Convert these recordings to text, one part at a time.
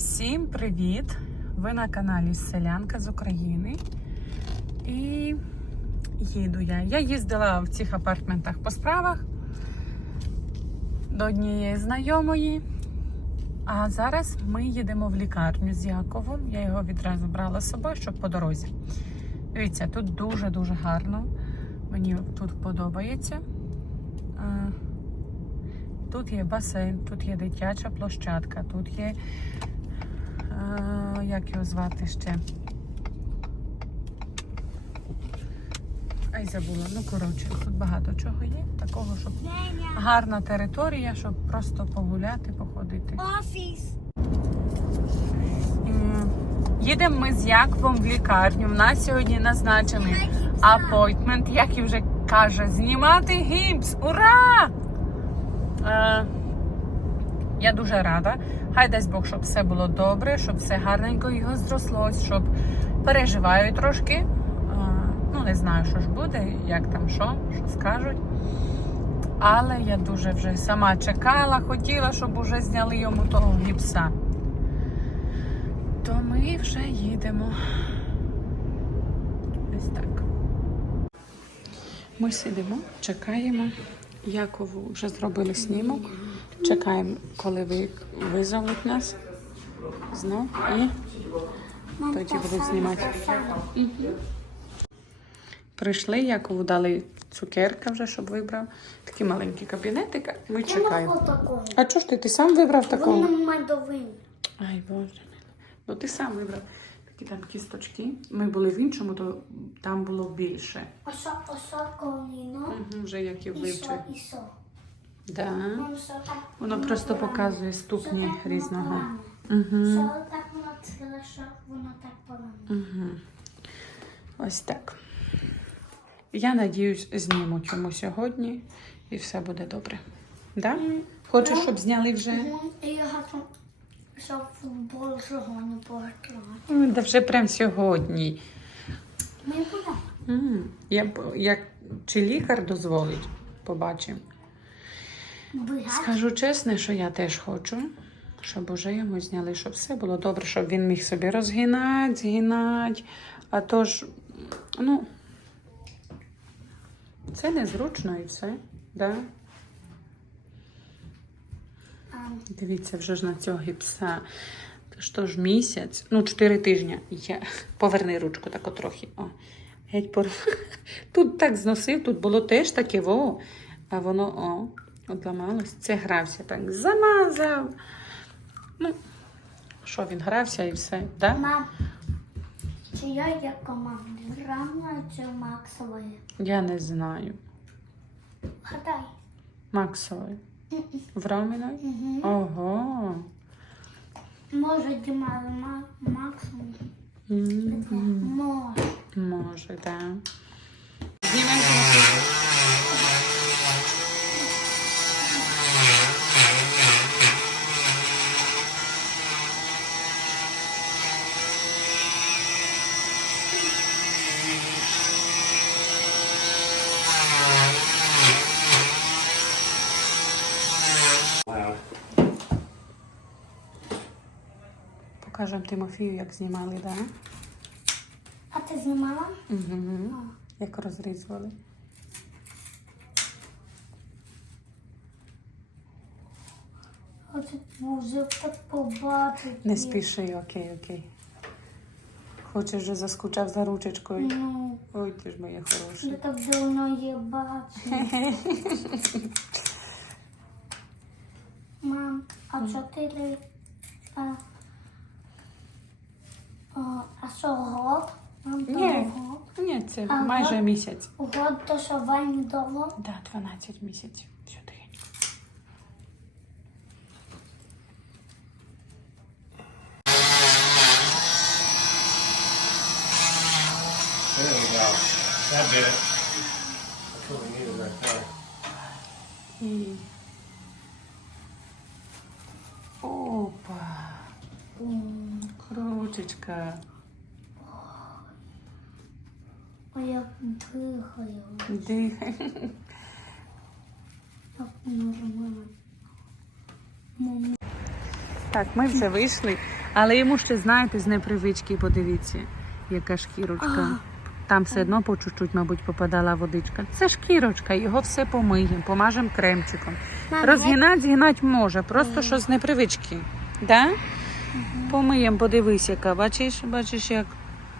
Всім привіт! Ви на каналі Селянка з України. І їду я. Я їздила в цих апартментах по справах до однієї знайомої. А зараз ми їдемо в лікарню з Яковом. Я його відразу брала з собою, щоб по дорозі. Дивіться, тут дуже-дуже гарно. Мені тут подобається. Тут є басейн, тут є дитяча площадка, тут є. А, як його звати ще? Ай, забула. Ну, коротше, тут багато чого є. Такого, щоб гарна територія, щоб просто погуляти, походити. Офіс. Їдемо ми з Яковом в лікарню. У нас сьогодні назначений апойтмент, як і вже каже, знімати гіпс. Ура! Е, я дуже рада. Хай дасть Бог, щоб все було добре, щоб все гарненько його зрослось, щоб переживаю трошки. Ну, не знаю, що ж буде, як там що, що скажуть. Але я дуже вже сама чекала, хотіла, щоб уже зняли йому того гіпса. То ми вже їдемо. Ось так. Ми сидимо, чекаємо. Якову вже зробили снімок. Чекаємо, коли ви визовуть нас знов і тоді будуть знімати. Прийшли, Якову дали цукерка вже, щоб вибрав. Такий маленький кабінетик. Ми чекаємо. А чого ж ти? Ти сам вибрав такого? Він медовий. Ай, Боже. Ну ти сам вибрав такі там кісточки. Ми були в іншому, то там було більше. Осо, осо, коліно. Угу, вже як і вивчив. Да. Воно просто показує ступні різного. Угу. Так воно ціле, що воно так поламане. Угу. Ось так. Я надіюсь, знімуть йому сьогодні і все буде добре. Да? Хочеш, щоб зняли вже? Я футбол сьогодні пограти. Да вже прям сьогодні. Ми. М, Я, чи лікар дозволить, побачимо. Скажу чесно, що я теж хочу, щоб уже йому зняли, щоб все було добре, щоб він міг собі розгинати, згинати. А то ж, ну, це незручно і все. Да? Дивіться, вже ж на цього гіпса. Що ж місяць, ну, 4 тижні. Я... Поверни ручку так трохи. О. Геть пор... Тут так зносив, тут було теж таке, во. А воно о, одламалось. Це грався так, замазав. Ну, що він грався і все, да? Мам, чи я є команди? Рана чи Максової? Я не знаю. Гадай. Максовий. В Роміної? Угу. Ого. Може, Діма, максимум. Може. Може, так. Да. Покажемо Тимофію, як знімали, так? Да? А ти знімала? Угу. Як розрізували. Хочу так побачити. Не спіши, окей, окей. Хочеш вже заскучав за ручечкою. Ну, Ой, ти ж моє я хороше. так давно її бачу. Мам, а чотири... А, а, а що год? Мам, то Ні. год? Ні, це Ага. майже місяць. Год то що вельми довго? Да, 12 місяців. Сюди. There we go. That did it. That's what we needed right there. І... Опа. Круточка. Як дихаю. Дихай. Нормально. Мам, Так, ми вже вийшли, але йому ще, знаєте, з непривички, подивіться, яка шкірочка. Там все одно по чуть-чуть, мабуть, попадала водичка. Це шкірочка, його все помиємо, помажемо кремчиком. Розгинати, згинати може, просто що з непривички. Да? Помиємо, подивись, яка. Бачиш, бачиш як.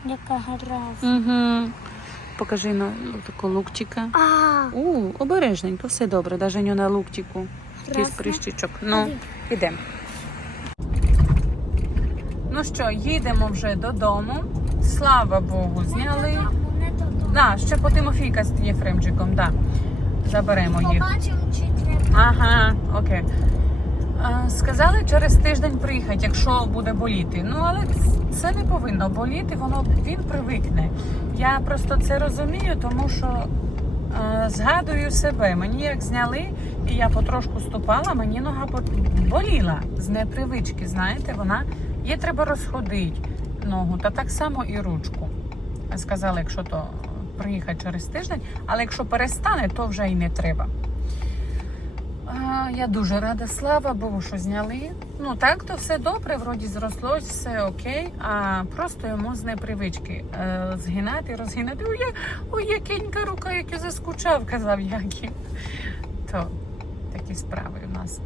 Яка гаразд. Угу. Покажи на таку лукчика. А, У, обережненько, все добре, навіть не на луктику. Якийсь прищичок. Ну, ідемо. Ну що, їдемо вже додому. Слава Богу, зняли. Да, ще по Тимофійка з Єфремчиком, да. Заберемо їх. Побачимо, чи треба. Ага, окей. Сказали через тиждень приїхати, якщо буде боліти. Ну, але це не повинно боліти, воно він привикне. Я просто це розумію, тому що е, згадую себе. Мені як зняли, і я потрошку ступала, мені нога бо- боліла з непривички. Знаєте, вона їй треба розходити ногу, та так само і ручку. Сказали, якщо то приїхати через тиждень, але якщо перестане, то вже і не треба. Я дуже рада, слава Богу, що зняли. Ну так, то все добре, вроді зрослось, все окей. А просто йому з непривички е, згинати, розгинати. Ой, я- ой, якенька рука, як я заскучав, казав Які. То такі справи у нас.